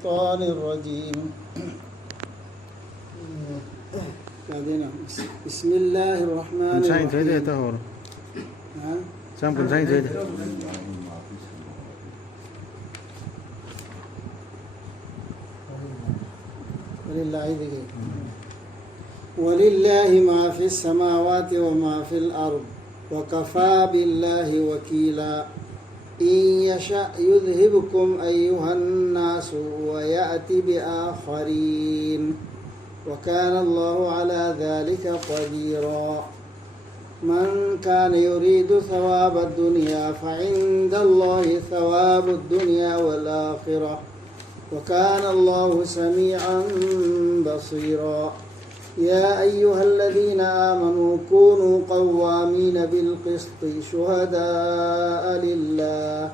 الشيطان الرجيم. بسم الله الرحمن الرحيم. ولله ما في السماوات وما في الأرض وكفى بالله وكيلا إن يشأ يذهبكم أيها الناس ويأتي بآخرين وكان الله على ذلك قديرا من كان يريد ثواب الدنيا فعند الله ثواب الدنيا والآخرة وكان الله سميعا بصيرا يا أيها الذين آمنوا كونوا قوامين بالقسط شهداء لله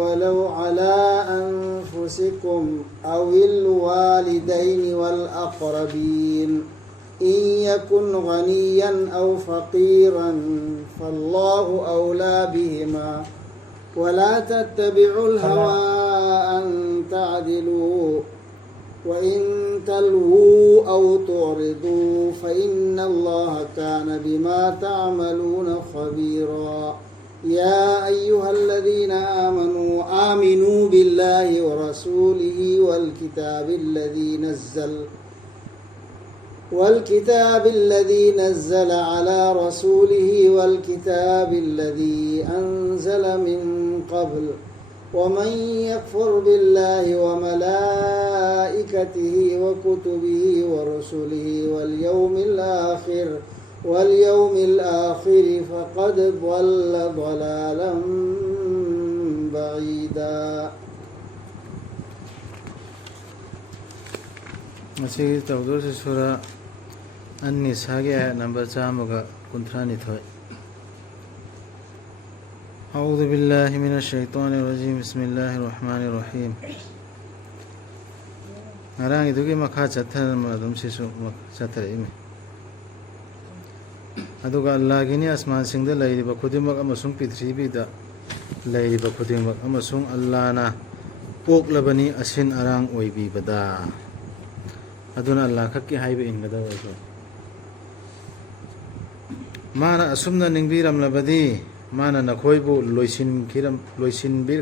ولو على أنفسكم أو الوالدين والأقربين إن يكن غنيا أو فقيرا فالله أولى بهما ولا تتبعوا الهوى أن تعدلوا وإن تلووا أو تعرضوا فإن الله كان بما تعملون خبيرا يا أيها الذين آمنوا بالله ورسوله والكتاب الذي نزل على رسوله والكتاب الذي أنزل من قبل ومن يكفر بالله وملائكته وكتبه ورسله واليوم الآخر فقد ضل ضلالا بعيدا. مسيح تودور سورة النساء نمبر 113. أعوذ بالله من الشيطان الرجيم بسم الله الرحمن الرحيم. نراني دوكي مكا چتر مدوم سيسو چتر إيمي أدوغا الله گيني أسمان سنگ دا لأيدي بخودمك أمسون پتريبي دا لأيدي بخودمك أمسون الله نا پوك لبني أسين أران ويبي بدا أدونا الله ككي هايب إن بدا ويسو مانا أسمنا ننبي رملا بدي माना नखोइबु लोइसिन बिर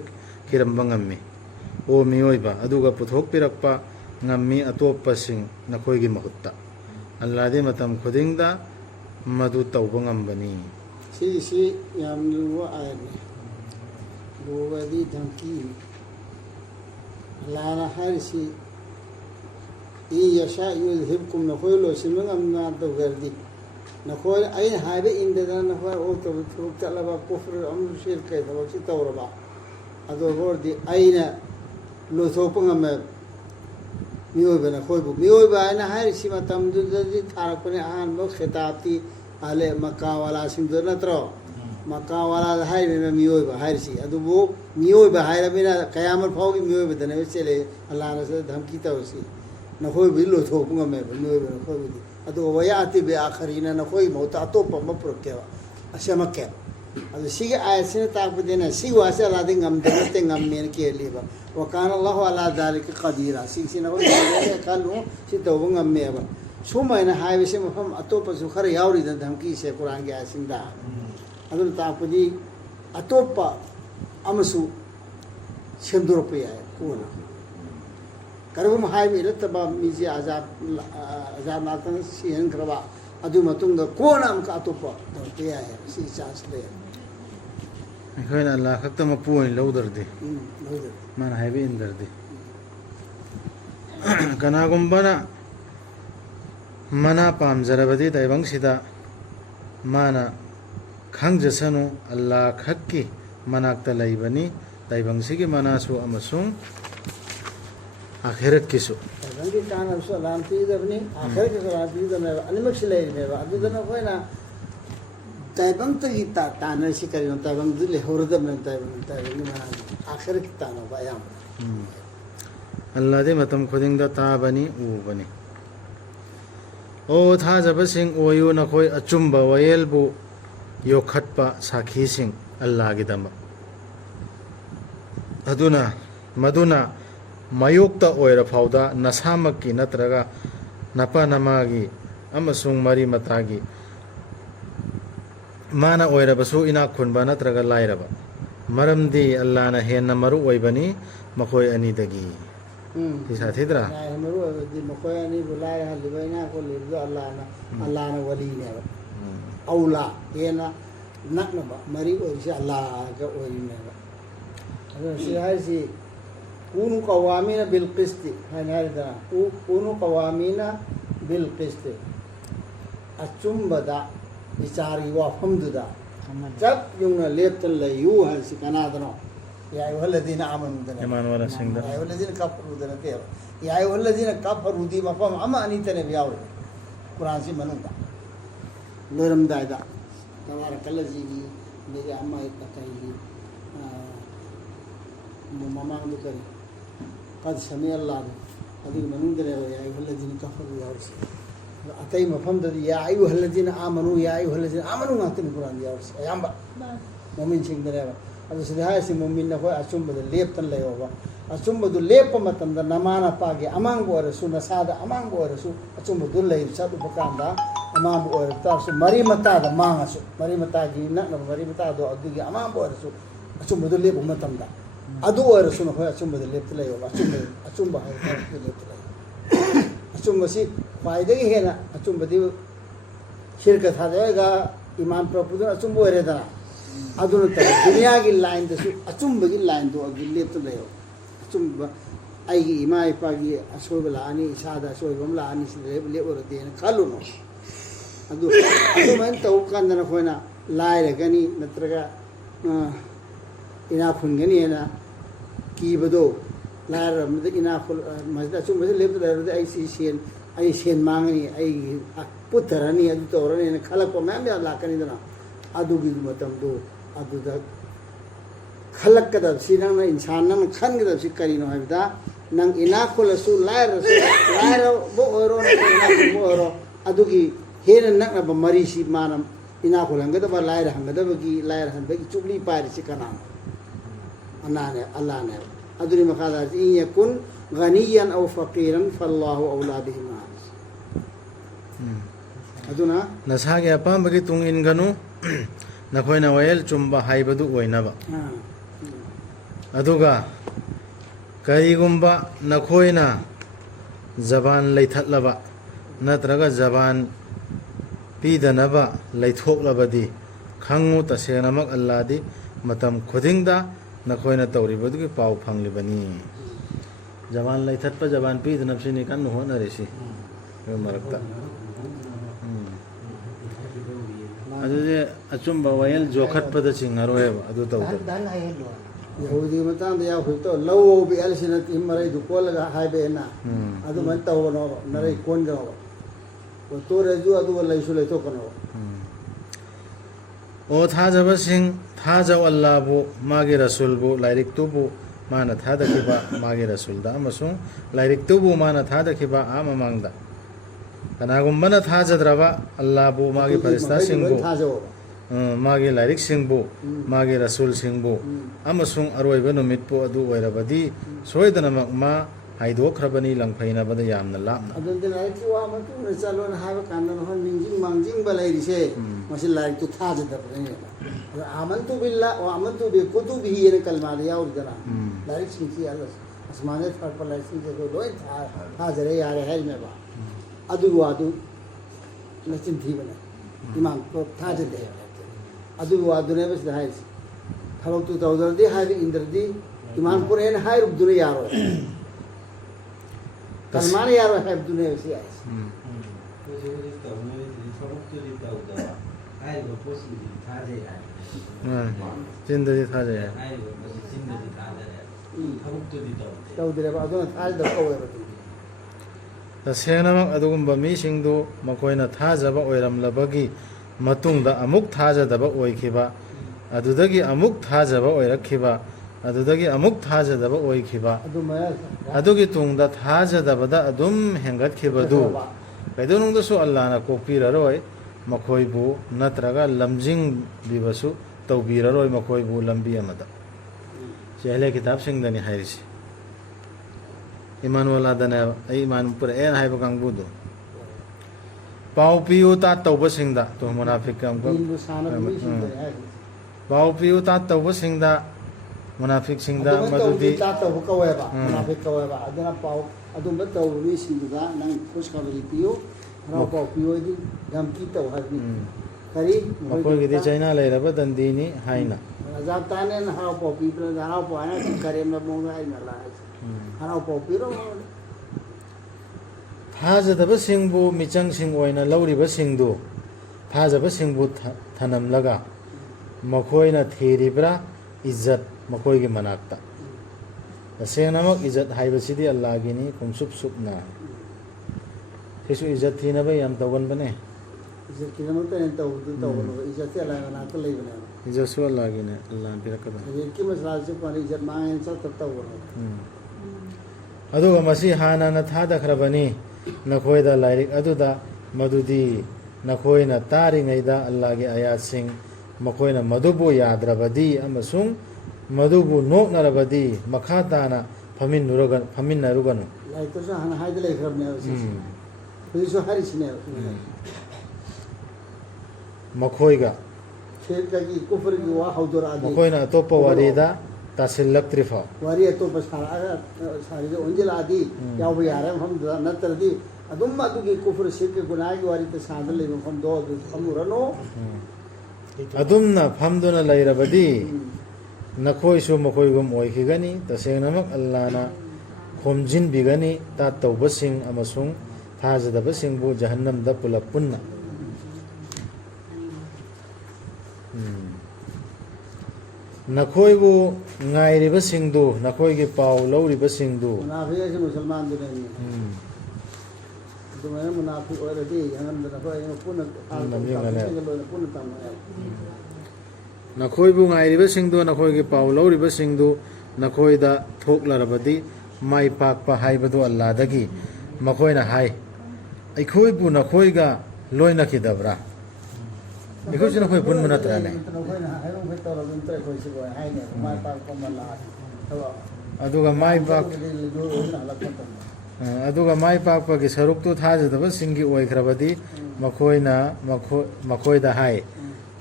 किरम बंगम्मी ओ मियोइबा अदुगा पुथोक पिरक्पा ngамmi atopasing nakhoigi mahutta allade matam khudingda madu tawba ngambani si yam luwa ayne luwadi dhamki lana harisi in yasha yuzhibkum nakhoi loisin bangamna tawgardi نقول أين هذا إن ده نقول أو تبتلو تلبا كفر أمر شرك كذا وشي توربا هذا وردي أين لو ثوبنا ما ميوبا نقول ميوبا أنا هاي سيما تمدد دي ثاركوني آن مو خطابتي على مكة ولا سندرنا ترى مكة ولا هاي من ميوبا هاي سي هذا वो ميوبا هاي ربنا قيامت فوقي ميوبا ده نبي चले अल्लाह ने से धमकी तो उसी نقول بيلو ثوبنا ما ميوبا نقول بدي ಅದು ವಯಾತಿ ಬಿ ಆಖರೀನ ನಕೋಯಿ ಮೌತ ಅತೋಪ ಮಪ್ರಕ್ಕೆವ ಅಶಮಕ್ಕೆ ಅದು ಸಿಗೆ ಆಯಸಿನ ತಾಪದಿನ ಸಿಗು ಆಸೆ ಅಲಾದಿ ngамದನತೆ ngамಮೇನ ಕೇಲಿಬ ವಕಾನ ಅಲ್ಲಾಹು ಅಲಾ ದಾಲಿಕ ಖದೀರ ಸಿಸಿನ ಹೋಗಿ ಕಲ್ಲು ಸಿತವ ngамಮೇವ ಸುಮೈನ ಹಾಯವಿಸೆ ಮಫಮ್ ಅತೋಪ ಸುಖರ ಯಾವರಿದ ಧಮಕಿ ಸೆ ಕುರಾನ್ಗೆ ಆಯಸಿಂದ ಅದನ್ನು ತಾಪದಿ ಅತೋಪ ಅಮಸು ಸೆಂದುರಪಯ ಕೂನ करूम हाई में लतबा मिजी आजाब नातन सीहन करवा अदु मतुंग द कोन अम का तो पे है सी चांस ले खैन अल्लाह खत म पुइन लौदर दे मन हाई बे इंदर दे कना गुंबना मना पाम जरबदि दैबंग सिदा माना खंग जसनु अल्लाह खक्की मनाक्ता लैबनी दैबंग सिगे मनासु अमसुंग आखिरत किसु रंगी कान अवसर लांती दबनी आखिरत किसु लांती दबने अनिमक से ले में अदु दना कोई ना ताइबंग तो गीता तानर से करियो ताइबंग दिले होरदम न ताइबंग में आखिरत की तानो बायाम अल्लाह दे मतम खुदिंग दा ताबनी उ बनी ओ था जबसिंग ओयु नखोय अचुंबा वयलबु योखटपा साखी सिंग अल्लाह की दम ꯑꯗꯨꯅ ꯃꯗꯨꯅ ꯃꯌꯣꯛꯇ ꯑꯣꯏꯔ ꯐꯥꯎꯗ ꯅꯁꯥꯃꯛꯀꯤ ꯅꯠꯇ꯭ꯔꯒ ꯅꯄꯥ ꯅꯃꯥꯒꯤ ꯑꯃꯁꯨꯡ ꯃꯔꯤ ꯃꯇꯥꯒꯤ ꯃꯥꯅ ꯑꯣꯏꯔꯕꯁꯨ ꯏꯅꯥꯛ ꯈꯨꯟꯕ ꯅꯠꯇ꯭ꯔꯒ ꯂꯥꯏꯔꯕ ꯃꯔꯝꯗꯤ ꯑꯜꯂꯥꯍꯅ ꯍꯦꯟꯅ ꯃꯔꯨ ꯑꯣꯏꯕꯅꯤ ꯃꯈꯣꯏ ꯑꯅꯤꯗꯒꯤ ꯁꯤ ꯁꯥꯊꯤꯗ꯭ꯔꯥ ꯃꯔꯨ ꯑꯣꯏꯕꯗꯤ ꯃꯈꯣꯏ ꯑꯅꯤꯕꯨ ꯂꯥꯏꯔꯍꯜꯂꯤꯕ ꯏꯅꯥꯛ ꯈꯨꯜꯂꯤꯕꯗꯣ ꯑꯜꯂꯥꯍꯅ ꯋꯥꯂꯤꯅꯦꯕ ꯑꯧꯂꯥ ꯍꯦꯟꯅ ꯅꯛꯅꯕ ꯃꯔꯤ ꯑꯣꯏꯔꯤꯁꯤ ꯑꯜꯂꯥꯍꯒ ꯑꯣꯏꯔꯤꯅꯦꯕ ꯑꯗꯨꯅ ꯁꯤ ꯍꯥꯏꯔꯤꯁꯤ ꯀꯨꯅꯨ ꯀꯋꯥꯃꯤꯅ ꯕꯤꯜ ꯀꯤꯁꯇꯤ ꯍꯥꯏꯅ ꯍꯥꯏꯔꯤꯗꯅ ꯀꯨꯅꯨ ꯀꯋꯥꯃꯤꯅ ꯕꯤꯜ ꯀꯤꯁꯇꯤ ꯑꯆꯨꯝꯕꯗ ꯕꯤꯆꯥꯔꯒꯤ ꯋꯥꯐꯝꯗꯨꯗ ꯆꯞ ꯌꯨꯡꯅ ꯂꯦꯞꯇꯅ ꯂꯩꯌꯨ ꯍꯥꯏꯕꯁꯤ ꯀꯅꯥꯗꯅꯣ ꯌꯥ ꯑꯌꯨꯍꯜꯂꯗꯤꯅ ꯑꯥꯃꯅꯨꯗꯅꯦ ꯏꯃꯥꯟꯋꯥꯔꯁꯤꯡꯗ ꯌꯥ ꯑꯌꯨꯍꯜꯂꯗꯤꯅ ꯀꯐꯔꯨꯗ ꯅꯠꯇꯦꯕ ꯌꯥ ꯑꯌꯨꯍꯜꯂꯗꯤꯅ ꯀꯐꯔꯨꯗꯤ ꯃꯐꯝ ꯑꯃ ꯑꯅꯤꯇꯅꯦꯕ ꯌꯥꯎꯔꯤ ꯀꯨꯔꯥꯟꯁꯤ ꯃꯅꯨꯡꯗ ꯂꯣꯏꯔꯝꯗꯥꯏꯗ ꯇꯕꯥꯔꯀꯜꯂꯖꯤꯒꯤ ꯑꯗꯒꯤ ꯑꯃ ꯀꯩꯒꯤ ꯃꯃꯥꯡꯗ ꯀꯔꯤ ꯀꯗ ꯁꯃꯤ ꯑꯜꯂꯥꯍꯗꯣ ꯑꯗꯨꯒꯤ ꯃꯅꯨꯡꯗꯅꯦꯕ ꯌꯥ ꯑꯌꯨꯍꯜꯂꯗꯤꯅ ꯀꯐꯔꯨ ꯌꯥꯎꯔꯤꯁꯤ ꯑꯇꯩ ꯃꯐꯝꯗꯗꯤ ꯌꯥ ꯑꯌꯨꯍꯜꯂꯗꯤꯅ ꯑꯥꯃꯅꯨ ꯌꯥ ꯑꯌꯨꯍꯜꯂꯗꯤꯅ ꯑꯥꯃꯅꯨ ꯉꯥꯛꯇꯅꯤ ꯀꯨꯔꯥꯟꯗ ꯌꯥꯎꯔꯤꯁꯤ ꯑꯌꯥꯝꯕ ꯃꯣꯃꯤꯟꯁꯤꯡꯗꯅꯦꯕ ꯑꯗꯨ ꯁꯤꯗ ꯍꯥꯏꯔꯤꯁꯤ ꯃꯣꯃꯤꯟ ꯑꯩꯈꯣꯏ ꯑꯆꯨꯝꯕꯗ ꯂꯦꯞꯇꯅ ꯂꯩꯌꯣꯕ ꯑꯆꯨꯝꯕꯗꯨ ꯂꯦꯞꯄ ꯃꯇꯝꯗ ꯅꯃꯥ ꯅꯄꯥꯒꯤ ꯑꯃꯥꯡꯕ ꯑꯣꯏꯔꯁꯨ ꯅꯁꯥꯗ ꯑꯃꯥꯡꯕ ꯑꯣꯏꯔꯁꯨ ꯑꯆꯨꯝꯕꯗꯨ ꯂꯩ ꯆꯠꯂꯨꯕ ꯀꯥꯟꯗ ꯑꯃꯥꯡꯕ ꯑꯣꯏꯔꯛ ꯇꯥꯔꯁꯨ ꯃꯔꯤ ꯃꯇꯥꯗ ꯃꯥꯡꯉꯁꯨ ꯃꯔꯤ ꯃꯇꯥꯒꯤ ꯅꯛꯅꯕ ꯃꯔꯤ ꯃꯇꯥꯗꯣ ꯑꯗꯨꯒꯤ ꯑꯃꯥꯡꯕ ꯑꯣꯏꯔꯁꯨ ꯑꯆꯨꯝꯕꯗꯨ ꯂꯦꯞꯄ ꯃꯇꯝꯗ ꯑꯗꯨ ꯑꯣꯏꯔꯁꯨ ꯅꯈꯣꯏ ꯑꯆꯨꯝꯕꯗ ꯂꯦꯞꯇ ꯂꯩꯌꯣꯕ ꯑꯆꯨꯝꯕ ꯍꯥꯏꯕ ꯂꯦꯞꯇ ꯂꯩꯌꯣ ꯑꯆꯨꯝꯕꯁꯤ ꯈ꯭ꯋꯥꯏꯗꯒꯤ ꯍꯦꯟꯅ ꯑꯆꯨꯝꯕꯗꯤ ꯁꯤꯔꯀ ꯊꯥꯗꯔꯒ ꯏꯃꯥꯟ ꯄꯨꯔꯛꯄꯗꯨꯅ ꯑꯆꯨꯝꯕ ꯑꯣꯏꯔꯦꯗꯅ ꯑꯗꯨ ꯅꯠꯇꯕ ꯗꯨꯅꯤꯌꯥꯒꯤ ꯂꯥꯏꯟꯗꯁꯨ ꯑꯆꯨꯝꯕꯒꯤ ꯂꯥꯏꯟꯗꯣ ꯑꯗꯨ ꯂꯦꯞꯇ ꯂꯩꯌꯣ ꯑꯆꯨꯝꯕ ꯑꯩꯒꯤ ꯏꯃꯥ ꯏꯄꯥꯒꯤ ꯑꯁꯣꯏꯕ ꯂꯥꯛꯑꯅꯤ ꯏꯁꯥꯗ ꯑꯁꯣꯏꯕ ꯑꯃ ꯂꯥꯛꯑꯅꯤ ꯁꯤꯗ ꯂꯦꯞꯂꯨꯔꯗꯤꯅ ꯈꯜꯂꯨꯅꯨ ꯑꯗꯨ ꯑꯗꯨꯃꯥꯏꯅ ꯇꯧꯕ ꯀꯥꯟꯗ ꯑꯩꯈꯣꯏꯅ ꯂꯥꯏꯔꯒꯅꯤ ꯅꯠꯇ꯭ꯔꯒ ꯏꯅꯥꯛ ꯈꯨꯟꯒꯅꯤꯅ ꯀꯤꯕꯗꯣ ꯂꯥꯏꯔꯕꯗ ꯏꯅꯥꯛ ꯃꯁꯤꯗ ꯑꯆꯨꯝꯕꯁꯤ ꯂꯦꯞꯇ ꯂꯩꯔꯕꯗꯤ ꯑꯩ ꯁꯦꯟ ꯃꯥꯡꯒꯅꯤ ꯑꯩꯒꯤ ꯄꯨꯊꯔꯅꯤ ꯑꯗꯨ ꯇꯧꯔꯅꯤꯅ ꯈꯜꯂꯛꯄ ꯃꯌꯥꯝ ꯂꯥꯛꯀꯅꯤꯗꯅ ꯑꯗꯨꯒꯤ ꯃꯇꯝꯗꯣ ꯑꯗꯨꯗ ꯈꯜꯂꯛꯀꯗꯕꯁꯤ ꯅꯪꯅ ꯏꯟꯁꯥꯟ ꯅꯪꯅ ꯈꯟꯒꯗꯕꯁꯤ ꯀꯔꯤꯅꯣ ꯍꯥꯏꯕꯗ ꯅꯪ ꯏꯅꯥꯛ ꯈꯨꯜꯂꯁꯨ ꯂꯥꯏꯔꯁꯨ ꯂꯥꯏꯔꯕ ꯑꯣꯏꯔꯣ ꯅꯠꯇ꯭ꯔꯒ ꯏꯅꯥꯛ ꯈꯨꯟꯕ ꯑꯣꯏꯔꯣ ꯑꯗꯨꯒꯤ ꯍꯦꯟꯅ ꯅꯛꯅꯕ ꯃꯔꯤꯁꯤ ꯃꯥꯅ ꯏꯅꯥꯛ ꯈꯨꯜꯍꯟꯒꯗꯕ ꯂꯥꯏꯔꯍꯟꯕꯒꯤ ꯆꯨꯞꯂꯤ ꯄꯥꯏꯔꯤꯁꯤ ꯀꯅꯥꯅꯣ ꯑꯜꯂꯥꯍꯅꯦꯕ ꯑꯗꯨꯅꯤ ꯃꯈꯥꯗ ꯏꯟ ꯌꯀꯨꯟ ꯒꯅꯤyan ꯑꯧ ꯐꯀꯤꯔan ꯐꯜꯂꯥꯍꯨ ꯑꯧꯂꯥ ꯕꯤഹിꯃꯥ ꯑꯗꯨꯅ ꯅꯁꯥꯒꯤ ꯑꯄꯥꯝꯕꯒꯤ ꯇꯨꯡ ꯏꯟꯒꯅꯨ ꯅꯈꯣꯏꯅ ꯋꯥꯌꯦꯜ ꯆꯨꯝꯕ ꯍꯥꯏꯕꯗꯨ ꯑꯣꯏꯅꯕ ꯑꯗꯨꯒ ꯀꯔꯤꯒꯨꯝꯕ ꯅꯈꯣꯏꯅ ꯖꯕꯥꯟ ꯂꯩꯊꯠꯂꯕ ꯅꯠꯇ꯭ꯔꯒ ꯖꯕꯥꯟ ꯄꯤꯗꯅꯕ ꯂꯩꯊꯣꯛꯂꯕꯗꯤ ꯈꯪꯉꯨ ꯇꯁꯦꯡꯅꯃꯛ ꯑꯜꯂꯥꯍꯗꯤ ꯃꯇꯝ ꯈꯨꯗꯤꯡꯗ ꯅꯈꯣꯏꯅ ꯇꯧꯔꯤꯕꯗꯨꯒꯤ ꯄꯥꯎ ꯐꯪꯂꯤꯕꯅꯤ ꯖꯕꯥꯟ ꯂꯩꯊꯠꯄ ꯖꯕꯥꯟ ꯄꯤꯗꯅꯕꯁꯤꯅꯤ ꯀꯟꯅ ꯍꯣꯠꯅꯔꯤꯁꯤ ꯃꯔꯛꯇ ꯑꯗꯨꯗꯤ ꯑꯆꯨꯝꯕ ꯋꯥꯌꯦꯜ ꯖꯣꯈꯠꯄꯗ ꯆꯤꯡꯉꯔꯣꯏꯕ ꯑꯗꯨ ꯇꯧꯗꯕ ꯌꯍꯨꯗꯤꯒꯤ ꯃꯇꯥꯡꯗ ꯌꯥꯎꯈꯤꯕꯗꯣ ꯂꯧ ꯕꯤꯑꯜꯁꯤꯅ ꯃꯔꯩꯗꯨ ꯀꯣꯜꯂꯒ ꯍꯥꯏꯕꯦꯅ ꯑꯗꯨꯃꯥꯏꯅ ꯇꯧꯒꯅꯣꯕ ꯅꯔꯩ ꯀꯣꯟꯒꯅꯣꯕ ꯇꯣꯔꯦꯁꯨ ꯑꯗꯨꯒ ꯂꯩꯁꯨ ꯂꯩꯊꯣꯛꯀꯅꯣꯕ ꯑꯣ ꯊꯥꯖꯕꯁꯤꯡ ꯊꯥꯖꯧ ꯑꯜꯂꯥꯍꯕꯨ ꯃꯥꯒꯤ ꯔꯁꯨꯜꯕꯨ ꯂꯥꯏꯔꯤꯛꯇꯨꯕꯨ ꯃꯥꯅ ꯊꯥꯗꯈꯤꯕ ꯃꯥꯒꯤ ꯔꯁꯨꯜꯗ ꯑꯃꯁꯨꯡ ꯂꯥꯏꯔꯤꯛꯇꯨꯕꯨ ꯃꯥꯅ ꯊꯥꯗꯈꯤꯕ ꯃꯃꯥꯡꯗ ꯀꯅꯥꯒꯨꯝꯕꯅ ꯊꯥꯖꯗ꯭ꯔꯕ ꯑꯜꯂꯥꯍꯕꯨ ꯃꯥꯒꯤ ꯐꯔꯤꯁꯇꯥꯁꯤꯡꯕꯨ ꯃꯥꯒꯤ ꯂꯥꯏꯔꯤꯛꯁꯤꯡꯕꯨ ꯃꯥꯒꯤ ꯔꯁꯨꯜꯁꯤꯡꯕꯨ ꯑꯃꯁꯨꯡ ꯑꯔꯣꯏꯕ ꯅꯨꯃꯤꯠꯄꯨ ꯑꯗꯨ ꯑꯣꯏꯔꯕꯗꯤ ꯁꯣꯏꯗꯅꯃꯛ ꯃꯥ ꯍꯥꯏꯗꯣꯛꯈ꯭ꯔꯕꯅꯤ ꯂꯪꯐꯩꯅꯕꯗ ꯌꯥꯝꯅ ꯂꯥꯞꯅ ꯑꯗꯨꯗꯤ ꯂꯥꯏꯔꯤꯛꯀꯤ ꯋꯥ ꯃꯇꯨꯡꯗ ꯆꯠꯂꯣꯅ ꯍꯥꯏꯕ ꯀꯥꯟꯗ ꯅꯈꯣꯏ ꯅꯤꯡꯁꯤꯡ ꯃꯥꯡꯖꯤꯡꯕ ꯂꯩꯔꯤꯁꯦ ꯃꯁꯤ ꯂꯥꯏꯔꯤꯛꯇꯨ ꯊꯥꯖꯗꯕꯅꯤꯅꯦꯕ ꯑꯗꯣ ꯑꯃꯟꯇꯨ ꯕꯤꯜꯂꯥ ꯑꯃꯟꯇꯨ ꯕꯤ ꯀꯨꯇꯨꯕꯤꯍꯤ ꯍꯥꯏꯅ ꯀꯜꯃꯥꯗ ꯌꯥꯎꯔꯤꯗꯅ ꯂꯥꯏꯔꯤꯛꯁꯤꯡꯁꯤ ꯑꯁꯃꯥꯟꯗ ꯊꯥꯔꯛꯄ ꯂꯥꯏꯔꯤꯛꯁꯤꯡꯁꯦ ꯑꯩꯈꯣꯏ ꯂꯣꯏ ꯊꯥꯖꯔꯦ ꯌꯥꯔꯦ ꯍꯥꯏꯔꯤꯅꯦꯕ ꯑꯗꯨꯒꯤ ꯋꯥꯗꯨ ꯅꯆꯤꯟ ꯊꯤꯕꯅꯦ ꯏꯃꯥꯟ ꯊꯥꯖꯗꯦ ꯑꯗꯨꯒꯤ ꯋꯥꯗꯨꯅꯦꯕ ꯁꯤꯗ ꯍꯥꯏꯔꯤꯁꯤ ꯊꯕꯛꯇꯨ ꯇꯧꯗ꯭ꯔꯗꯤ ꯍꯥꯏꯕ ꯏꯟꯗ꯭ꯔꯗꯤ ꯏꯃꯥꯟ ꯄꯨꯔꯛꯑꯦꯅ ꯍꯥꯏꯔꯨꯕꯗꯨꯅ ꯌꯥꯔꯣꯏ ꯀꯜꯃꯥꯅ ꯌꯥꯔꯣꯏ ꯍꯥꯏꯕꯗꯨꯅꯦꯕ ꯁꯤ ꯍꯥꯏꯔꯤꯁꯤ ꯆꯤꯟꯗꯗꯤ ꯊꯥꯖꯩ ꯇꯧꯗ꯭ꯔꯦꯕ ꯑꯗꯨꯅ ꯊꯥꯖꯗꯕ ꯀꯧꯋꯦꯕ ꯇꯁꯦꯡꯅꯃꯛ ꯑꯗꯨꯒꯨꯝꯕ ꯃꯤꯁꯤꯡꯗꯨ ꯃꯈꯣꯏꯅ ꯊꯥꯖꯕ ꯑꯣꯏꯔꯝꯂꯕꯒꯤ ꯃꯇꯨꯡꯗ ꯑꯃꯨꯛ ꯊꯥꯖꯗꯕ ꯑꯣꯏꯈꯤꯕ ꯑꯗꯨꯗꯒꯤ ꯑꯃꯨꯛ ꯊꯥꯖꯕ ꯑꯣꯏꯔꯛꯈꯤꯕ ꯑꯗꯨꯗꯒꯤ ꯑꯃꯨꯛ ꯊꯥꯖꯗꯕ ꯑꯣꯏꯈꯤꯕ ꯑꯗꯨꯒꯤ ꯇꯨꯡꯗ ꯊꯥꯖꯗꯕꯗ ꯑꯗꯨꯝ ꯍꯦꯟꯒꯠꯈꯤꯕꯗꯨ ꯀꯩꯗꯧꯅꯨꯡꯗꯁꯨ ꯑꯜꯂꯥꯍꯅ ꯀꯣꯛꯄꯤꯔꯔꯣꯏ ꯃꯈꯣꯏꯕꯨ ꯅꯠꯇ꯭ꯔꯒ ꯂꯝꯖꯤꯡꯕꯤꯕꯁꯨ ꯇꯧꯕꯤꯔꯔꯣꯏ ꯃꯈꯣꯏꯕꯨ ꯂꯝꯕꯤ ꯑꯃꯗ ꯁꯤ ꯑꯍꯂꯦ ꯀꯤꯇꯥꯕꯁꯤꯡꯗꯅꯤ ꯍꯥꯏꯔꯤꯁꯤ ꯏꯃꯥꯅꯨꯋꯦꯂꯥꯗꯅꯦꯕ ꯑꯩ ꯏꯃꯥꯅꯨ ꯄꯨꯔꯛꯑꯦꯅ ꯍꯥꯏꯕ ꯀꯥꯡꯕꯨꯗꯣ ꯄꯥꯎ ꯄꯤꯌꯨ ꯇꯥꯠ ꯇꯧꯕꯁꯤꯡꯗ ꯇꯣ ꯃꯨꯅꯥꯐꯤꯛ ꯗꯤꯟꯕꯨ ꯁꯥꯟꯅꯕ ꯃꯤꯁꯤꯡꯗꯅꯤ ꯍꯥꯏꯔꯤꯁꯦ ꯄꯥꯎ ꯄꯤꯌꯨ ꯇꯥꯠ ꯇꯧꯕꯁꯤꯡꯗ ꯃꯨꯅꯥꯐꯤꯛꯁꯤꯡꯗ ꯑꯗꯨꯃꯥꯏꯅ ꯇꯧꯕꯗꯤ ꯃꯗꯨꯗꯤ ꯇꯥꯠ ꯇꯧꯕ ꯀꯧꯋꯦꯕ ꯃꯨꯅꯥꯐꯤꯛ ꯀꯧꯋꯦꯕ ꯑꯗꯨꯅ ꯄꯥꯎ ꯑꯗꯨꯝꯕ ꯇꯧꯕ ꯃꯤꯁꯤꯡꯗꯨꯗ ꯅꯪ ꯈꯨꯁꯈꯕꯔꯤ ꯄꯤꯌꯨ ꯍꯔꯥꯎ ꯄꯥꯎ ꯄꯤꯌꯨ ꯍꯥꯏꯗꯤ ꯙꯝꯀꯤ ꯇꯧ ꯍꯥꯏꯕꯅꯤ ꯀꯔꯤ ꯃꯈꯣꯏꯒꯤꯗꯤ ꯆꯩꯅꯥ ꯂꯩꯔꯕ ꯗꯟꯗꯤꯅꯤ ꯍꯥꯏꯅ ꯑꯖꯥꯕ ꯇꯥꯅꯦꯅ ꯍꯔꯥꯎ ꯄꯥꯎ ꯄꯤꯕ꯭ꯔꯥ ꯍꯔꯥꯎ ꯄꯥꯎ ꯍꯥꯏꯅ ꯀꯔꯦꯝꯅ ꯃꯑꯣꯡꯗ ꯑꯩꯅ ꯂꯥꯛꯑꯦ ꯍꯔꯥꯎ ꯄꯥꯎ ꯄꯤꯔꯣ ꯊꯥꯖꯗꯕꯁꯤꯡꯕꯨ ꯃꯤꯆꯪꯁꯤꯡ ꯑꯣꯏꯅ ꯂꯧꯔꯤꯕꯁꯤꯡꯗꯨ ꯊꯥꯖꯕꯁꯤꯡꯕꯨ ꯊꯅꯝꯂꯒ ꯃꯈꯣꯏꯅ ꯊꯤꯔꯤꯕ꯭ꯔꯥ ꯏꯖꯠ ꯃꯈꯣꯏꯒꯤ ꯃꯅꯥꯛꯇ ꯇꯁꯦꯡꯅꯃꯛ ꯏꯖꯠ ꯍꯥꯏꯕꯁꯤꯗꯤ ꯑꯜꯂꯥꯍꯒꯤꯅꯤ ꯈꯣꯡꯁꯨꯞ ꯁꯨꯞꯅ ꯁꯤꯁꯨ ꯏꯖꯠ ꯊꯤꯅꯕ ꯌꯥꯝ ꯇꯧꯒꯟꯕꯅꯦ ꯏꯖꯠꯀꯤꯗꯃꯛꯇ ꯑꯩꯅ ꯇꯧꯕꯗꯨ ꯇꯧꯒꯅꯨꯕ ꯏꯖꯠꯁꯦ ꯑꯜꯂꯥꯍ ꯃꯅꯥꯛꯇ ꯂꯩꯕꯅꯦꯕ ꯏꯖꯠꯁꯨ ꯑꯜꯂꯥꯍꯒꯤꯅꯦ ꯑꯜꯂꯥꯍꯅ ꯄꯤꯔꯛꯀꯗꯕ ꯏꯖꯠꯀꯤ ꯃꯁꯂꯥꯁꯤ ꯄꯥꯅ ꯏꯖꯠ ꯃꯥꯡꯉꯦꯅ ꯆꯠꯇ ꯇꯧꯒꯅꯨꯕ ꯑꯗꯨꯒ ꯃꯁꯤ ꯍꯥꯟꯅꯅ ꯊꯥꯗꯈ꯭ꯔꯕꯅꯤ ꯅꯈꯣꯏꯗ ꯂꯥꯏꯔꯤꯛ ꯑꯗꯨꯗ ꯃꯗꯨꯗꯤ ꯅꯈꯣꯏꯅ ꯇꯥꯔꯤꯉꯩꯗ ꯑꯜꯂꯥꯍꯒꯤ ꯑꯌꯥꯠꯁꯤꯡ ꯃꯈꯣꯏꯅ ꯃꯗꯨꯕꯨ ꯌꯥꯗ꯭ꯔꯕꯗꯤ ꯑꯃꯁꯨꯡ ꯃꯗꯨꯕꯨ ꯅꯣꯛꯅꯔꯕꯗꯤ ꯃꯈꯥ ꯇꯥꯅ ꯐꯝꯃꯤꯟꯅꯔꯨꯒꯅꯨ ꯂꯥꯏꯔꯤꯛꯇꯁꯨ ꯍꯥꯟꯅ ꯍꯥꯏꯗ ꯂꯩꯈ꯭ꯔꯕꯅꯦꯕ ꯁꯤꯁꯦ ꯍꯧꯖꯤꯛꯁꯨ ꯍꯥꯏꯔꯤꯁꯤꯅꯦꯕ ꯃꯈꯣꯏꯒ ꯁꯤꯔꯀꯒꯤ ꯀꯨꯐꯔꯒꯤ ꯋꯥ ꯍꯧꯗꯣꯔꯛꯑꯗꯤ ꯃꯈꯣꯏꯅ ꯑꯇꯣꯞꯄ ꯋꯥꯔꯤꯗ ꯇꯥꯁꯤꯜꯂꯛꯇ꯭ꯔꯤꯐꯥꯎ ꯋꯥꯔꯤ ꯑꯇꯣꯞꯄ ꯁꯥꯔꯛꯑꯒ ꯁꯥꯔꯤꯗ ꯑꯣꯟꯁꯤꯜꯂꯛꯑꯗꯤ ꯌꯥꯎꯕ ꯌꯥꯔꯦ ꯃꯐꯝꯗꯨꯗ ꯅꯠꯇ꯭ꯔꯗꯤ ꯑꯗꯨꯝ ꯑꯗꯨꯒꯤ ꯀꯨꯐꯔ ꯁꯤꯔꯀꯤ ꯒꯨꯅꯥꯒꯤ ꯋꯥꯔꯤꯗ ꯁꯥꯗ ꯂꯩꯕ ꯃꯐꯝꯗꯣ ꯑꯗꯨ ꯐꯝꯃꯨꯔꯅꯨ ꯑꯗꯨꯝꯅ ꯐꯝꯗꯨꯅ ꯂꯩꯔꯕꯗꯤ ꯅꯈꯣꯏꯁꯨ ꯃꯈꯣꯏꯒꯨꯝ ꯑꯣꯏꯈꯤꯒꯅꯤ ꯇꯁꯦꯡꯅꯃꯛ ꯑꯜꯂꯥꯍꯅ ꯈꯣꯝꯖꯤꯟꯕꯤꯒꯅꯤ ꯇꯥꯠ ꯇꯧꯕꯁꯤꯡ ꯑꯃꯁꯨꯡ ꯊꯥꯖꯗꯕꯁꯤꯡꯕꯨ ꯖꯍꯟꯅꯝꯗ ꯄꯨꯂꯞ ꯄꯨꯟꯅ ꯅꯈꯣꯏꯕꯨ ꯉꯥꯏꯔꯤꯕꯁꯤꯡꯗꯨ ꯅꯈꯣꯏꯒꯤ ꯄꯥꯎ ꯂꯧꯔꯤꯕꯁꯤꯡꯗꯨ ꯃꯨꯅꯥꯐꯤꯛ ꯍꯥꯏꯁꯦ ꯃꯨꯁꯜꯃꯥꯟꯗꯨꯅꯅꯤ ꯑꯗꯨꯃꯥꯏꯅ ꯃꯨꯅꯥꯐꯤꯛ ꯑꯣꯏꯔꯗꯤ ꯌꯥꯡꯉꯝꯗꯅ ꯑꯩꯈꯣꯏ ꯄꯨꯟꯅ ꯂꯣꯏꯅ ꯄꯨꯟꯅ ꯇꯝꯃꯦ ꯅꯈꯣꯏꯕꯨ ꯉꯥꯏꯔꯤꯕꯁꯤꯡꯗꯨ ꯅꯈꯣꯏꯒꯤ ꯄꯥꯎ ꯂꯧꯔꯤꯕꯁꯤꯡꯗꯨ ꯅꯈꯣꯏꯗ ꯊꯣꯛꯂꯔꯕꯗꯤ ꯃꯥꯏ ꯄꯥꯛꯄ ꯍꯥꯏꯕꯗꯨ ꯑꯜꯂꯥꯍꯗꯒꯤ ꯃꯈꯣꯏꯅ ꯍꯥꯏ ꯑꯩꯈꯣꯏꯕꯨ ꯅꯈꯣꯏꯒ ꯂꯣꯏꯅꯈꯤꯗꯕ꯭ꯔꯥ ꯑꯩꯈꯣꯏꯁꯨ ꯅꯈꯣꯏ ꯄꯨꯟꯕ ꯅꯠꯇ꯭ꯔꯅꯦ ꯑꯗꯨꯒ ꯃꯥꯏ ꯄꯥꯛꯄꯒꯤ ꯁꯔꯨꯛꯇꯨ ꯊꯥꯖꯗꯕꯁꯤꯡꯒꯤ ꯑꯣꯏꯈ꯭ꯔꯕꯗꯤ ꯃꯈꯣꯏꯗ ꯍꯥꯏ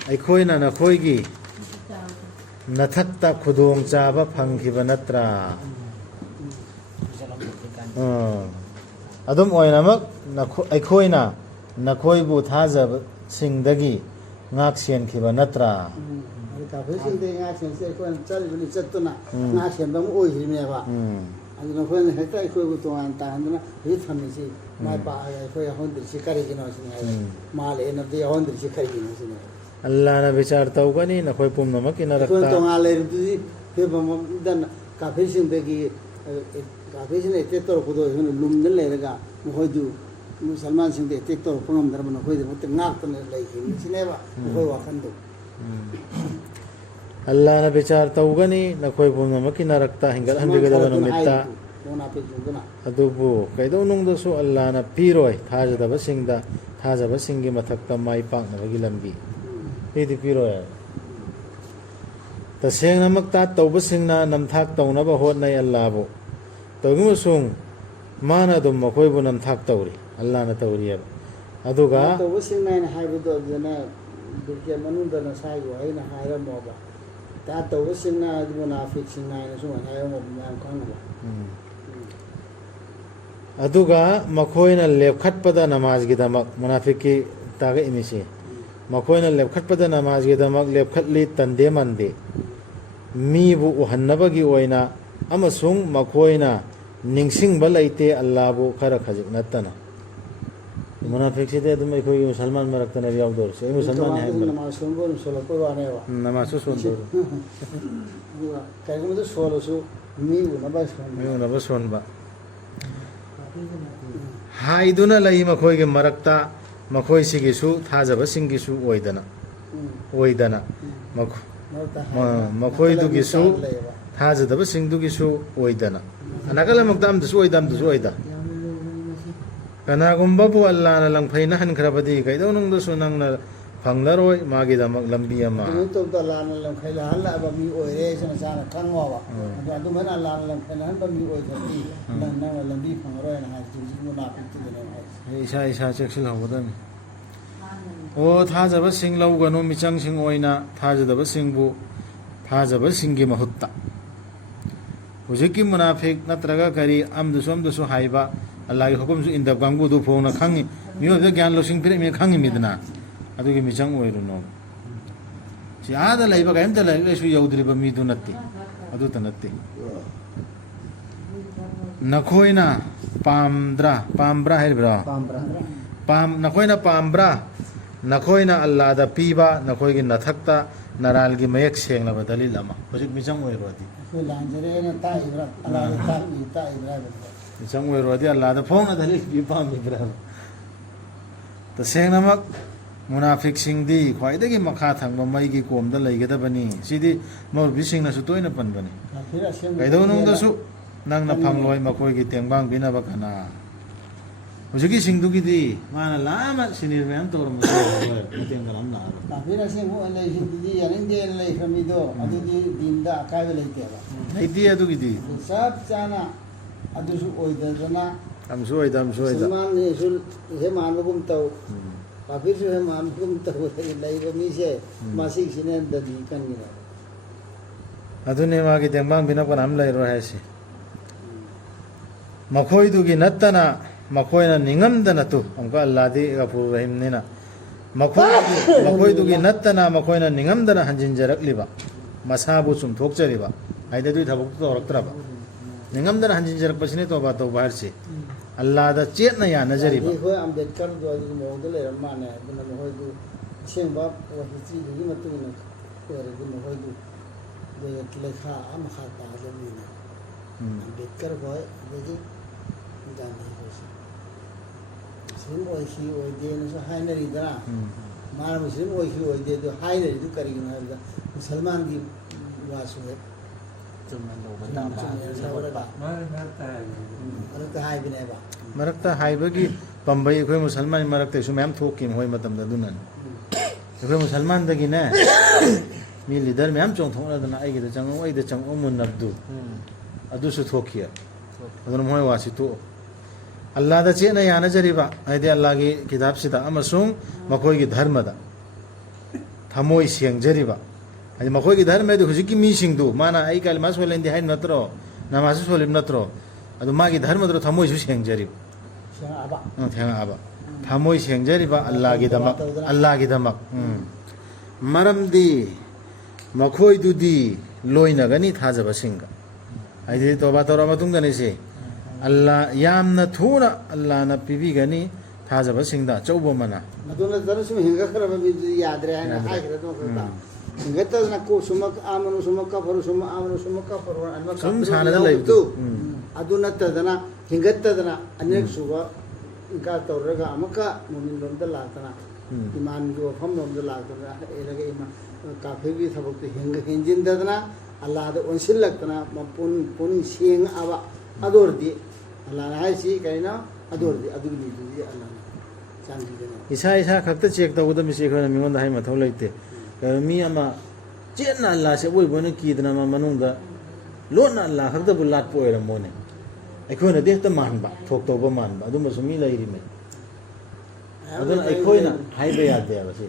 ꯑꯩꯈꯣꯏꯅ ꯅꯈꯣꯏꯒꯤ ꯅꯊꯛꯇ ꯈꯨꯗꯣꯡꯆꯥꯕ ꯐꯪꯈꯤꯕ ꯅꯠꯇ꯭ꯔꯥ ꯑꯗꯨꯝ ꯑꯣꯏꯅꯃꯛ ꯑꯩꯈꯣꯏꯅ ꯅꯈꯣꯏꯕꯨ ꯊꯥꯖꯕꯁꯤꯡꯗꯒꯤ ꯉꯥꯛ ꯁꯦꯟꯈꯤꯕ ꯅꯠꯇ꯭ꯔꯥ ꯀꯥꯐꯤꯔꯁꯤꯡꯗꯒꯤ ꯉꯥꯛ ꯁꯦꯟꯁꯦ ꯑꯩꯈꯣꯏꯅ ꯆꯠꯂꯤꯕꯅꯤ ꯆꯠꯇꯨꯅ ꯉꯥꯛ ꯁꯦꯟꯕ ꯑꯃ ꯑꯣꯏꯈꯤꯕꯅꯦꯕ ꯑꯗꯨꯅ ꯑꯩꯈꯣꯏꯅ ꯍꯦꯛꯇ ꯑꯩꯈꯣꯏꯕꯨ ꯇꯣꯉꯥꯟ ꯇꯥꯍꯟꯗꯨꯅ ꯍꯧꯖꯤꯛ ꯊꯝꯃꯤꯁꯤ ꯃꯥꯏ ꯄꯥꯛꯑꯒ ꯑꯩꯈꯣꯏ ꯌꯥꯎꯍꯟꯗ꯭ꯔꯤꯁꯤ ꯀꯔꯤꯒꯤꯅꯣ ꯁꯤꯅꯤ ꯍꯥꯏꯕ ꯃꯥꯜ ꯍꯦꯟꯅꯕꯗ ꯌꯥꯎꯍꯟꯗ꯭ꯔꯤꯁꯤ ꯀꯔꯤꯒꯤꯅꯣ ꯁꯤꯅꯤ ꯑꯜꯂꯥꯍꯅ ꯕꯤꯆꯥꯔ ꯇꯧꯒꯅꯤ ꯅꯈꯣꯏ ꯄꯨꯝꯅꯃꯛꯀꯤ ꯑꯩꯈꯣꯏꯅ ꯅꯔꯛꯇ ꯇꯣꯉꯥꯟ ꯂꯩꯔꯤꯕꯗꯨꯗꯤ ꯐꯤꯕꯝ ꯑꯃꯗ ꯀꯥꯐꯤꯔꯁꯤꯡꯗꯒꯤ ꯀꯥꯐꯤꯔꯁꯤꯡꯅ ꯑꯦꯇꯦꯛ ꯇꯧꯔꯛꯄꯗꯣ ꯑꯩꯈꯣꯏꯅ ꯂꯨꯝꯗ ꯂꯩꯔꯒ ꯃꯈꯣꯏꯗꯨ ꯃꯨꯁꯜꯃꯥꯟꯁꯤꯡꯗ ꯑꯦꯇꯦꯛ ꯇꯧꯔꯛꯄ ꯉꯝꯗ꯭ꯔꯕ ꯅꯈꯣꯏꯗꯃꯛꯇ ꯉꯥꯛꯇꯅ ꯂꯩꯈꯤꯕꯅꯤ ꯁꯤꯅꯦꯕ ꯃꯈꯣꯏ ꯋꯥꯈꯟꯗꯣ ꯑꯜꯂꯥꯍꯅ ꯕꯤꯆꯥꯔ ꯇꯧꯒꯅꯤ ꯅꯈꯣꯏ ꯄꯨꯝꯅꯃꯛꯀꯤ ꯅꯔꯛꯇ ꯍꯤꯡꯒꯠꯍꯟꯕꯤꯒꯗꯕ ꯅꯨꯃꯤꯠꯇ ꯑꯗꯨꯕꯨ ꯀꯩꯗꯧꯅꯨꯡꯗꯁꯨ ꯑꯜꯂꯥꯍꯅ ꯄꯤꯔꯣꯏ ꯊꯥꯖꯗꯕꯁꯤꯡꯗ ꯊꯥꯖꯕꯁꯤꯡꯒꯤ ꯃꯊꯛꯇ ꯃꯥꯏ ꯄꯥꯛꯅꯕꯒꯤ ꯂꯝꯕꯤ ꯄꯤꯗꯤ ꯄꯤꯔꯣꯏ ꯇꯁꯦꯡꯅꯃꯛ ꯇꯥꯠ ꯇꯧꯕꯁꯤꯡꯅ ꯅꯝꯊꯥꯛ ꯇꯧꯅꯕ ꯍꯣꯠꯅꯩ ꯑꯜꯂꯥꯍꯕꯨ ꯇꯧꯕꯁꯨꯡ ꯃꯥꯅ ꯑꯗꯨꯝ ꯃꯈꯣꯏꯕꯨ ꯅꯝꯊꯥꯛ ꯇꯧꯔꯤ ꯑꯜꯂꯥꯍꯅ ꯇꯧꯔꯤꯑꯕ ꯑꯗꯨꯒ ꯇꯧꯕꯁꯤꯡꯅ ꯍꯥꯏꯅ ꯍꯥꯏꯕꯗꯣ ꯑꯗꯨꯅ ꯕꯤꯔꯀꯦꯠ ꯃꯅꯨꯡꯗ ꯉꯁꯥꯏꯒꯤ ꯋꯥꯍꯩꯅ ꯍꯥꯏꯔꯝꯃꯣꯕ ꯇꯥꯠ ꯇꯧꯕꯁꯤꯡꯅ ꯃꯨꯅꯥꯐꯤꯛꯁꯤꯡꯅ ꯍꯥꯏꯅꯁꯨ ꯍꯥꯏꯔꯝꯃꯣꯕ ꯃꯌꯥꯝ ꯈꯪꯅꯕ ꯑꯗꯨꯒ ꯃꯈꯣꯏꯅ ꯂꯦꯞꯈꯠꯄꯗ ꯅꯃꯥꯖꯒꯤꯗꯃꯛ ꯃꯨꯅꯥꯐꯤꯛꯀꯤ ꯇꯥꯛꯏꯃꯤꯁꯤ ꯃꯈꯣꯏꯅ ꯂꯦꯞꯈꯠꯄꯗ ꯅꯃꯥꯖꯒꯤꯗꯃꯛ ꯂꯦꯞꯈꯠꯂꯤ ꯇꯟꯗꯦ ꯃꯟꯗꯦ ꯃꯤꯕꯨ ꯎꯍꯟꯅꯕꯒꯤ ꯑꯣꯏꯅ ꯑꯃꯁꯨꯡ ꯃꯈꯣꯏꯅ ꯅꯤꯡꯁꯤꯡꯕ ꯂꯩꯇꯦ ꯑꯜꯂꯥꯍꯕꯨ ꯈꯔ ꯈꯖꯤꯛ ꯅꯠꯇꯅ ꯃꯨꯅꯥꯐꯤꯛꯁꯤꯗꯤ ꯑꯗꯨꯝ ꯑꯩꯈꯣꯏꯒꯤ ꯃꯨꯁꯜꯃꯥꯟ ꯃꯔꯛꯇꯅꯦꯕ ꯌꯥꯎꯗꯧꯔꯤꯁꯦ ꯑꯩ ꯃꯨꯁꯜꯃꯥꯟꯅꯤ ꯍꯥꯏꯕ ꯅꯃꯥꯖꯁꯨ ꯁꯣꯟꯗꯧꯔꯤ ꯀꯩꯒꯨꯝꯕꯗ ꯁꯣꯜꯂꯁꯨ ꯃꯤ ꯎꯅꯕ ꯁꯣꯟꯕ ꯍꯥꯏꯗꯨꯅ ꯂꯩ ꯃꯈꯣꯏꯒꯤ ꯃꯔꯛꯇ ꯃꯈꯣꯏꯁꯤꯒꯤꯁꯨ ꯊꯥꯖꯕꯁꯤꯡꯒꯤꯁꯨ ꯑꯣꯏꯗꯅ ꯃꯈꯣꯏꯗꯨꯒꯤꯁꯨ ꯊꯥꯖꯗꯕꯁꯤꯡꯗꯨꯒꯤꯁꯨ ꯑꯣꯏꯗꯅ ꯅꯥꯀꯜ ꯑꯃꯛꯇ ꯑꯃꯗꯁꯨ ꯑꯣꯏꯗ ꯑꯃꯗꯁꯨ ꯑꯣꯏꯗ ꯀꯅꯥꯒꯨꯝꯕꯕꯨ ꯑꯜꯂꯥꯍꯅ ꯂꯪꯐꯩꯅꯍꯟꯈ꯭ꯔꯕꯗꯤ ꯀꯩꯗꯧꯅꯨꯡꯗꯁꯨ ꯅꯪꯅ ꯐꯪꯂꯔꯣꯏ ꯃꯥꯒꯤꯗꯃꯛ ꯂꯝꯕꯤ ꯑꯃ ꯑꯗꯨꯃꯥꯏꯅ ꯇꯧꯕꯗ ꯑꯜꯂꯥꯍꯅ ꯂꯝꯈꯩ ꯂꯥꯍꯜꯂꯛꯑꯕ ꯃꯤ ꯑꯣꯏꯔꯦ ꯁꯤꯅ ꯆꯥꯅ ꯈꯪꯉꯣꯕ ꯑꯗꯣ ꯑꯗꯨꯃꯥꯏꯅ ꯑꯜꯂꯥꯍꯅ ꯂꯝꯈꯩ ꯂꯥꯍꯟꯕ ꯃꯤ ꯑꯣꯏꯗ꯭ꯔꯗꯤ ꯅꯪꯅ ꯂꯝꯕꯤ ꯐꯪꯉꯔꯣꯏꯅ ꯍꯥꯏꯁꯤ ꯍꯧꯖꯤꯛ ꯃꯨꯅꯥꯐꯤꯛꯇꯨꯗꯅꯦꯕ ꯍꯥꯏꯁꯦ. ꯏꯁꯥ ꯏꯁꯥ ꯆꯦꯛꯁꯤꯜꯍꯧꯒꯗꯕꯅꯤ. ꯑꯣ ꯊꯥꯖꯕꯁꯤꯡ ꯂꯧꯒꯅꯨ ꯃꯤꯆꯪꯁꯤꯡ ꯑꯣꯏꯅ ꯊꯥꯖꯗꯕꯁꯤꯡꯕꯨ ꯊꯥꯖꯕꯁꯤꯡꯒꯤ ꯃꯍꯨꯠꯇ. ꯍꯧꯖꯤꯛꯀꯤ ꯃꯨꯅꯥꯐꯤꯛ ꯅꯠꯇ꯭ꯔꯒ ꯀꯔꯤ ꯑꯃꯗꯁꯨ ꯍꯥꯏꯕ ꯑꯜꯂꯥꯍꯒꯤ ꯍꯨꯀꯨꯝꯁꯨ ꯏꯟꯗꯕ ꯀꯥꯡꯕꯨꯗꯨ ꯐꯣꯡꯅ ꯈꯪꯉꯤ ꯃꯤꯑꯣꯏꯕꯗ ꯒ꯭ꯌꯥꯟ ꯂꯧꯁꯤꯡ ꯄꯤꯔꯛꯏ ꯈꯪꯉꯤꯃꯤꯗꯅ ꯑꯗꯨꯒꯤ ꯃꯤꯆꯪ ꯑꯣꯏꯔꯨꯅꯣ. ꯁꯤ ꯑꯥꯗ ꯂꯩꯕ ꯀꯔꯤꯝꯇ ꯂꯥꯏꯔꯤꯛ ꯂꯥꯏꯁꯨ ꯌꯧꯗ꯭ꯔꯤꯕ ꯃꯤꯗꯨ ꯅꯠꯇꯦ ꯑꯗꯨꯇ ꯅꯠꯇꯦ. ꯅꯈꯣꯏꯅ ꯄꯥꯝꯕ꯭ꯔꯥ ꯍꯥꯏꯔꯤꯕ꯭ꯔꯣ ꯅꯈꯣꯏꯅ ꯄꯥꯝꯕ꯭ꯔꯥ ꯅꯈꯣꯏꯅ ꯑꯜꯂꯥꯗ ꯄꯤꯕ ꯅꯈꯣꯏꯒꯤ ꯅꯊꯛꯇ ꯅꯔꯥꯜꯒꯤ ꯃꯌꯦꯛ ꯁꯦꯡꯂꯕ ꯗꯂꯤꯜ ꯑꯃ. ꯍꯧꯖꯤꯛ ꯃꯤꯆꯪ ꯑꯣꯏꯔꯨꯔꯗꯤ ꯑꯩꯈꯣꯏ ꯂꯥꯟꯖꯔꯦꯅ ꯇꯥꯛꯏꯕ꯭ꯔꯥ ꯑꯜꯂꯥꯍꯗ ꯇꯥꯛꯏꯕ꯭ꯔꯥ ꯍꯥꯏꯕꯗꯣ ꯃꯤꯆꯪ ꯑꯣꯏꯔꯨꯔꯗꯤ ꯑꯜꯂꯥꯗ ꯐꯣꯡꯅ ꯗꯂꯤꯜ ꯄꯤꯕ ꯄꯥꯝꯃꯤꯕ꯭ꯔꯥ. ꯇꯁꯦꯡꯅꯃꯛ ꯃꯨꯅꯥꯐꯤꯛꯁꯤꯡꯗꯤ ꯈ꯭ꯋꯥꯏꯗꯒꯤ ꯃꯈꯥ ꯊꯪꯕ ꯃꯩꯒꯤ ꯀꯣꯝꯗ ꯂꯩꯒꯗꯕꯅꯤ. ꯁꯤꯗꯤ ꯃꯧꯂꯨꯕꯤꯁꯤꯡꯅꯁꯨ ꯇꯣꯏꯅ ꯄꯟꯕꯅꯤ. ꯀꯩꯗꯧꯅꯨꯡꯗꯁꯨ ꯅꯪꯅ ꯐꯪꯂꯣꯏ ꯃꯈꯣꯏꯒꯤ ꯇꯦꯡꯕꯥꯡꯕꯤꯅꯕ ꯀꯅꯥ. ꯍꯧꯖꯤꯛꯀꯤꯁꯤꯡꯗꯨꯒꯤꯗꯤ ꯃꯥꯅ ꯂꯥꯞꯅ ꯁꯤꯅꯤꯔ ꯃꯌꯥꯝ ꯇꯧꯔꯝꯕꯁꯨ ꯃꯇꯦꯡ ꯀꯅꯥꯝ ꯂꯥꯛꯑꯔꯣꯏ. ꯀꯥꯐꯤꯔ ꯑꯁꯦꯡꯕ ꯂꯩꯁꯤꯡꯗꯨꯗꯤ ꯌꯥꯅꯤꯡꯗꯦꯅ ꯂꯩꯈ꯭ꯔ ꯃꯤꯗꯣ ꯑꯗꯨꯗꯤ ꯗꯤꯟꯗ ꯑꯀꯥꯏꯕ ꯂꯩꯇꯦꯕ. ꯂꯩꯇꯦ ꯑꯗꯨꯒꯤꯗꯤ ꯆꯞ ꯆꯥꯅ ꯑꯗꯨꯁꯨ ꯑꯣꯏꯗꯗꯅ ꯑꯃꯁꯨ ꯑꯣꯏꯗ ꯁꯜꯃꯥꯟꯁꯨ ꯍꯦꯛ ꯃꯥꯟꯕꯒꯨꯝ ꯇꯧ ꯀꯥꯐꯤꯔꯁꯨ ꯍꯦꯛ ꯃꯥꯟꯕꯒꯨꯝ ꯇꯧ ꯂꯩꯕ ꯃꯤꯁꯦ ꯃꯁꯤꯁꯤꯅ ꯗꯟꯗꯤ ꯀꯟꯒꯤꯅꯦ. ꯑꯗꯨꯅꯤ ꯃꯥꯒꯤ ꯇꯦꯡꯕꯥꯡꯕꯤꯅ ꯀꯅꯥꯝ ꯂꯩꯔꯣꯏ ꯍꯥꯏꯁꯤ. ꯃꯈꯣꯏꯗꯨꯒꯤ ꯅꯠꯇꯅ ꯃꯈꯣꯏꯅ ꯅꯤꯡꯉꯝꯗꯅ ꯑꯃꯨꯛꯀ ꯑꯜꯂꯥꯗꯤ ꯒꯐꯨꯔ ꯔꯍꯤꯝꯅꯤꯅ ꯃꯈꯣꯏꯗꯨꯒꯤ ꯅꯠꯇꯅ ꯃꯈꯣꯏꯅ ꯅꯤꯡꯉꯝꯗꯅ ꯍꯟꯖꯤꯟꯖꯔꯛꯂꯤꯕ ꯃꯁꯥꯕꯨ ꯆꯨꯝꯊꯣꯛꯆꯔꯤꯕ ꯍꯥꯏꯗꯤ ꯑꯗꯨꯒꯤ ꯊꯕꯛꯇꯨ ꯇꯧꯔꯛꯇ꯭ꯔꯕ ꯅꯤꯡꯉꯝꯗꯅ ꯍꯟꯖꯤꯟꯖꯔꯛꯄꯁꯤꯅꯤ ꯇꯧꯕ ꯍꯥꯏꯔꯤꯁꯤ. ꯑꯜꯂꯥꯗ ꯆꯦꯠꯅ ꯌꯥꯅꯖꯔꯤꯕ. ꯑꯩꯈꯣꯏ ꯑꯝꯕꯦꯗꯀꯔꯗꯣ ꯑꯗꯨꯒꯤ ꯃꯑꯣꯡꯗ ꯂꯩꯔꯝ ꯃꯥꯜꯂꯦ. ꯑꯗꯨꯅ ꯃꯈꯣꯏꯗꯨ ꯑꯁꯦꯡꯕ ꯍꯤꯁꯇ꯭ꯔꯤꯗꯨꯒꯤ ꯃꯇꯨꯡ ꯏꯟꯅ ꯑꯣꯏꯔꯗꯤ ꯃꯈꯣꯏꯗꯨ ꯂꯩꯈꯥ ꯃꯈꯥ ꯇꯥꯗꯕꯅꯤꯅ ꯑꯝꯕꯦꯗꯀꯔ ꯍꯣꯏ ꯑꯗꯒꯤ ꯒꯥꯟꯙꯤ ꯍꯣꯏꯁꯦ ꯃꯨꯁꯂꯤꯝ ꯑꯣꯏꯈꯤ ꯑꯣꯏꯗꯦꯅꯁꯨ ꯍꯥꯏꯅꯔꯤꯗꯅ ꯃꯥꯅ ꯃꯨꯁꯂꯤꯝ ꯑꯣꯏꯈꯤ ꯑꯣꯏꯗꯦ ꯑꯗꯨ ꯍꯥꯏꯅꯔꯤꯗꯨ ꯀꯔꯤꯒꯤꯅꯣ ꯍꯥꯏꯕꯗ ꯃꯨꯁꯜꯃꯥꯟꯒꯤ ꯋꯥꯁꯨ ꯍꯦꯛ ꯃꯔꯛꯇ ꯍꯥꯏꯕꯅꯦꯕ. ꯃꯔꯛꯇ ꯍꯥꯏꯕꯒꯤ ꯄꯥꯝꯕꯩ ꯑꯩꯈꯣꯏ ꯃꯨꯁꯜꯃꯥꯟ ꯃꯔꯛꯇꯁꯨ ꯃꯌꯥꯝ ꯊꯣꯛꯈꯤ ꯃꯣꯏ ꯃꯇꯝꯗ. ꯑꯗꯨꯅꯅꯤ ꯑꯩꯈꯣꯏ ꯃꯨꯁꯜꯃꯥꯟꯗꯒꯤꯅꯦ ꯃꯤ ꯂꯤꯗꯔ ꯃꯌꯥꯝ ꯆꯣꯡꯊꯣꯛꯅꯗꯅ ꯑꯩꯒꯤꯗ ꯆꯪꯉꯛꯎ ꯑꯩꯗ ꯆꯪꯉꯛꯎ ꯃꯨꯟꯅꯕꯗꯨ ꯑꯗꯨꯁꯨ ꯊꯣꯛꯈꯤ. ꯑꯗꯨꯅ ꯃꯣꯏ ꯋꯥꯁꯤ ꯇꯣꯛꯑꯣ. ꯑꯜꯂꯥꯗ ꯆꯦꯠꯅ ꯌꯥꯅꯖꯔꯤꯕ ꯍꯥꯏꯗꯤ ꯑꯜꯂꯥꯒꯤ ꯀꯤꯇꯥꯕꯁꯤꯗ ꯑꯃꯁꯨꯡ ꯃꯈꯣꯏꯒꯤ ꯙꯔꯃꯗ ꯊꯃꯣꯏ ꯁꯦꯡꯖꯔꯤꯕ ꯍꯥꯏꯗꯤ ꯃꯈꯣꯏꯒꯤ ꯙꯔꯃꯗꯤ ꯍꯧꯖꯤꯛꯀꯤ ꯃꯤꯁꯤꯡꯗꯨ ꯃꯥꯅ ꯑꯩ ꯀꯥꯂꯤꯃꯥ ꯁꯣꯜꯂꯦꯟꯗꯤ ꯍꯥꯏꯔꯤꯕ ꯅꯠꯇ꯭ꯔꯣ ꯅꯃꯥꯖꯁꯨ ꯁꯣꯜꯂꯤꯕ ꯅꯠꯇ꯭ꯔꯣ ꯑꯗꯨ ꯃꯥꯒꯤ ꯙꯔꯃꯗꯨ ꯊꯃꯣꯏꯁꯨ ꯁꯦꯡꯖꯔꯤꯕ ꯊꯦꯡꯉꯛꯑꯕ ꯊꯃꯣꯏ ꯁꯦꯡꯖꯔꯤꯕ ꯑꯜꯂꯥꯒꯤꯗꯃꯛ ꯃꯔꯝꯗꯤ ꯃꯈꯣꯏꯗꯨꯗꯤ ꯂꯣꯏꯅꯒꯅꯤ ꯊꯥꯖꯕꯁꯤꯡꯒ ꯍꯥꯏꯗꯤ ꯇꯣꯕꯥ ꯇꯧꯔꯕ ꯃꯇꯨꯡꯗꯅꯤꯁꯦ ꯑꯜꯂꯥ ꯌꯥꯝꯅ ꯊꯨꯅ ꯑꯜꯂꯥꯅ ꯄꯤꯕꯤꯒꯅꯤ ꯊꯥꯖꯕꯁꯤꯡꯗ ꯑꯆꯧꯕ ꯃꯅꯥ. ꯑꯗꯨꯅ ꯁꯨꯝ ꯍꯦꯟꯒꯠꯈ꯭ꯔꯕ ꯃꯤꯗꯨꯗꯤ ꯌꯥꯗ꯭ꯔꯦ ꯍꯥꯏꯅ ꯍꯥꯏꯈ꯭ꯔꯦ. ꯍꯦꯟꯒꯠꯇꯗꯅ ꯀꯣ ꯁꯨꯃꯛ ꯑꯃꯅ ꯁꯨꯃꯛ ꯀꯐꯔꯨ ꯁꯨꯃꯛ ꯑꯃꯅ ꯁꯨꯃꯛ ꯀꯐꯔꯨ ꯁꯨꯝ ꯁꯥꯟꯅꯗ ꯂꯩꯕꯗꯨ ꯑꯗꯨ ꯅꯠꯇꯗꯅ ꯍꯦꯟꯒꯠꯇꯗꯅ ꯑꯅꯤꯔꯛ ꯁꯨꯕ ꯏꯟꯀꯥꯔ ꯇꯧꯔꯒ ꯑꯃꯨꯛꯀ ꯃꯨꯃꯤꯟꯂꯣꯝꯗ ꯂꯥꯛꯇꯅ ꯏꯃꯥꯟꯒꯤ ꯋꯥꯐꯝꯂꯣꯝꯗ ꯂꯥꯛꯇꯅ ꯑꯦꯔꯒ ꯀꯥꯐꯤꯔꯒꯤ ꯊꯕꯛꯇꯨ ꯍꯦꯟꯖꯤꯟꯗꯗꯅ ꯑꯜꯂꯥꯗ ꯑꯣꯟꯁꯤꯜꯂꯛꯇꯅ ꯄꯨꯛꯅꯤꯡ ꯁꯦꯡꯉꯛꯑꯕ ꯑꯗꯨ ꯑꯣꯏꯔꯗꯤ ꯑꯜꯂꯥꯅ ꯍꯥꯏꯁꯤ ꯀꯔꯤꯅꯣ ꯑꯗꯨ ꯑꯣꯏꯔꯗꯤ ꯑꯗꯨꯒꯤ ꯃꯤꯗꯨꯗꯤ ꯑꯜꯂꯥꯅ ꯆꯥꯟꯕꯤꯒꯅꯤ. ꯏꯁꯥ ꯈꯛꯇ ꯆꯦꯛ ꯇꯧꯒꯗꯕꯁꯤ ꯑꯩꯈꯣꯏꯅ ꯃꯤꯉꯣꯟꯗ ꯍꯥꯏ ꯃꯊꯧ ꯂꯩꯇꯦ. ꯃꯤ ꯑꯃ ꯆꯦꯠꯅ ꯑꯜꯂꯥꯁꯦ ꯑꯣꯏꯕꯅ ꯀꯤꯗꯅ ꯃꯅꯨꯡꯗ ꯂꯣꯟꯅ ꯑꯜꯂꯥ ꯈꯛꯇꯕꯨ ꯂꯥꯠꯄ ꯑꯣꯏꯔꯝꯃꯣꯅꯦ ꯑꯩꯈꯣꯏꯅꯗꯤ ꯍꯦꯛꯇ ꯃꯥꯟꯕ ꯊꯣꯛ ꯇꯧꯕ ꯃꯥꯟꯕ ꯑꯗꯨꯝꯕꯁꯨ ꯃꯤ ꯂꯩꯔꯤꯃꯦ. ꯑꯗꯨꯅ ꯑꯩꯈꯣꯏꯅ ꯍꯥꯏꯕ ꯌꯥꯗꯦꯕ ꯁꯤ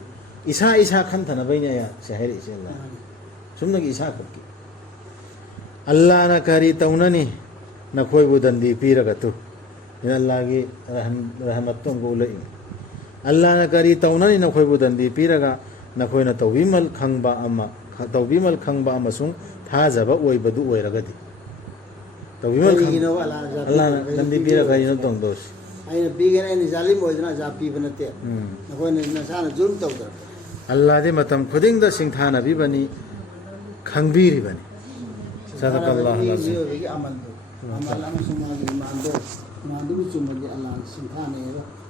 ꯏꯁꯥ ꯈꯟꯊꯅꯕꯩꯅꯦ ꯁꯤ ꯍꯥꯏꯔꯛꯏꯁꯦ. ꯑꯜꯂꯥ ꯆꯨꯝꯅꯒꯤ ꯏꯁꯥ ꯈꯛꯀꯤ ꯑꯜꯂꯥꯅ ꯀꯔꯤ ꯇꯧꯅꯅꯤ ꯅꯈꯣꯏꯕꯨ ꯗꯟꯗꯤ ꯄꯤꯔꯒ ꯑꯜꯂꯥꯒꯤ ꯔꯍꯃꯠꯇꯨ ꯑꯃꯨꯛ ꯎꯠꯂꯛꯏ. ꯑꯜꯂꯥꯅ ꯀꯔꯤ ꯇꯧꯅꯅꯤ ꯅꯈꯣꯏꯕꯨ ꯗꯟꯗꯤ ꯄꯤꯔꯒ ꯅꯈꯣꯏꯅ ꯇꯧꯕꯤꯃꯜ ꯈꯪꯕ ꯑꯃꯁꯨꯡ ꯊꯥꯖꯕ ꯑꯣꯏꯕꯗꯨ ꯑꯣꯏꯔꯒꯗꯤ. ꯑꯜꯂꯥꯅ ꯗꯟꯗꯤ ꯄꯤꯔꯒ ꯀꯔꯤꯅꯣ ꯇꯧꯗꯧꯁꯤ. ꯑꯩꯅ ꯄꯤꯒꯅꯤ ꯑꯩꯅ ꯖꯥꯂꯤꯝ ꯑꯣꯏꯗꯅ ꯑꯖꯥꯕ ꯄꯤꯕ ꯅꯠꯇꯦ. ꯅꯈꯣꯏꯅ ꯅꯁꯥꯅ ꯖꯨꯜꯝ ꯇꯧꯗ꯭ꯔꯕ. ꯑꯜꯂꯥꯗꯤ ꯃꯇꯝ ꯈꯨꯗꯤꯡꯗ ꯁꯤꯡꯊꯥꯅꯕꯤꯕꯅꯤ ꯈꯪꯕꯤꯔꯤꯕꯅꯤ. ꯁꯗaqallahu ꯃꯤꯑꯣꯏꯕꯒꯤ ꯑꯃꯜꯗꯣ ꯑꯃꯜ ꯑꯃꯁꯨꯡ ꯃꯥꯒꯤ ꯏꯃꯥꯟꯗꯨꯕꯨ ꯆꯨꯝꯃꯗꯤ ꯑꯜꯂꯥꯅ ꯁꯤꯡꯊꯥꯅꯩꯑꯕ.